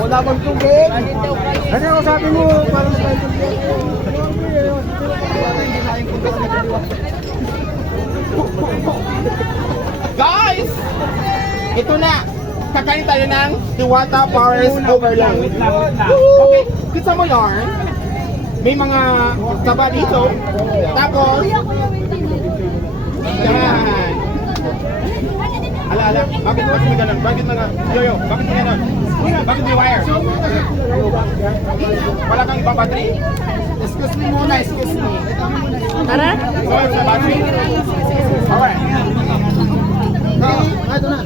Wala bang tubig? Ano ang sabi mo? Parang sa tubig. Guys! Ito na! Kakain tayo ng Diwata Forest Overload. Okay, kita mo yarn. May mga taba dito. Tapos, yan. Ala, bakit mo ganun? Bakit mo na? Yo, bakit mo ganun? Bakit may wire? Wala kang ibang battery? Excuse me muna, excuse me. Tara? Wala sa battery? Alright. Ito na.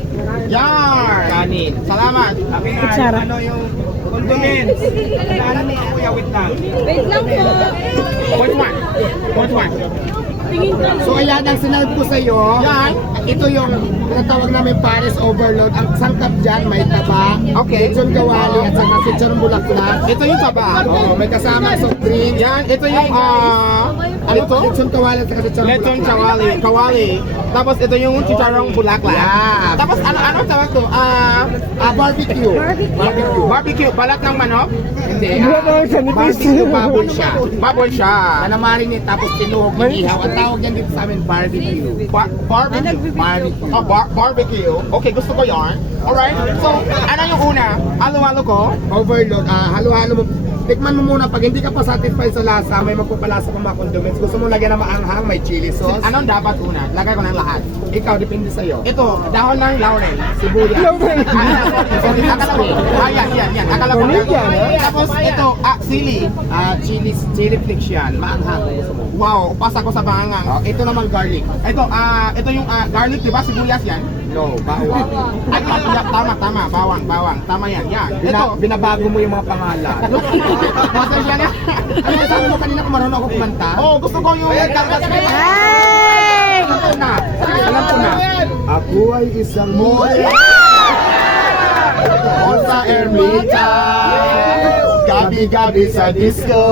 Yarn! Kanin. Salamat! Kutsara. Ano yung condiments? Ano ni Kuya, wait lang. Wait lang po. Which one? Which one? So ayan ang sinarve ko sa iyo. Yan. Ito yung tinatawag namin Paris Overload. Ang sangkap dyan may taba, Okay. lechon kawali at saka lechon bulaklak. Ito yung taba. Oo, may kasama soft drink. Yan, ito yung ano to? Lechon kawali at saka lechon Lechon bulaklak. kawali. Tapos ito yung chicharong bulaklak. Yeah. Tapos ano tawag to? Barbecue. Barbecue. Balat ng manok? Hindi. Barbecue baboy siya. Baboy siya. Na marinate tapos tinuhog inihaw. Ang tawag yan dito sa amin barbecue. Barbecue. Barbecue. Oh, barbecue. Okay, gusto ko yarn. Alright. So, ano yung una? Halo-halo ko? Overload. Halo-halo mo. Tikman mo muna. Pag hindi ka pa satisfied sa lasa, may magpapalasa pa mga condiments. Gusto mo lagyan ng maanghang, may chili sauce. Anong dapat una? Lagay ko ng lahat. Ikaw, depende sa'yo. Ito, dahon ng laurel. Sibuyas. Sorry, akala ko. Yan. Akala ko. Tapos ito, sili. Chili flakes yan. Maanghang. Gusto mo. Wow, pasa ko sa bangangang. Ito naman garlic. Ito yung garlic, di ba? Sibuyas yan. No, bawang. Ay, tama. Bawang. Tama yan. Ito. Binabago mo yung mga pangalan. Pasensya na. Ano sabi mo kanina kung marunong ako kumanta? Oh, gusto ko yung Alam ko na. Ako ay isang mole. sa ermita. Gabi-gabi sa disco.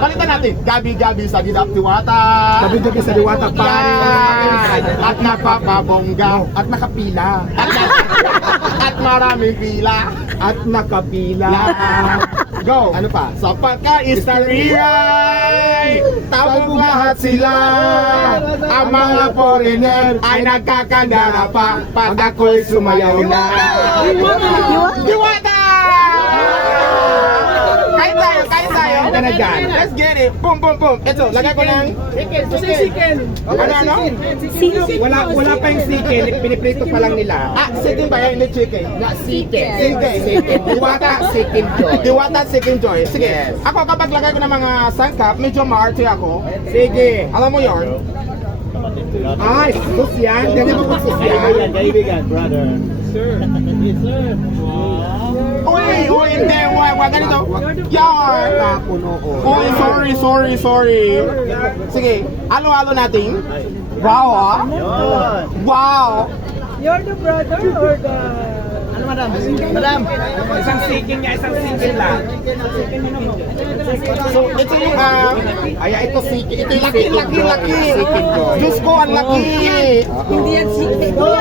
Palitan natin. Gabi-gabi sa Didap Diwata. Gabi-gabi sa Diwata Yan. At napapabongga. At nakapila. At maraming pila. At nakapila. Yan. Go. Ano pa? Sa pagka-istariay, tawag lahat sila. Ang mga foreigner ay nagkakandara pa pag ako'y sumayaw na. Diwata! Kain tayo. Ito na dyan. Let's get it. Boom. Ito, lagay ko ng Chicken. ano? Wala pa yung chicken. Piniprito pa lang nila. Chicken ba yan? Hindi chicken. Chicken. Chicken. Diwata, chicken joy. Diwata Chicken Joy. Sige. Yes. Ako kapag lagay ko ng mga sangkap, medyo maarte ako. Sige. Alam mo yun? Ay, sus yan. Ganyan mo sus yan. Kaibigan, brother. Uy, hindi. Wag ganito. Yar! Kapuno ko. Uy, sorry. Sige, halo-halo natin. Wow, ah. Wow. You're the brother or the... Ano, madam? Isang chicken niya, isang chicken lang. So, ito yung, Ay, ito chicken. Ito yung laki. Chicken joy. Diyos ko, ang laki. Hindi yan chicken.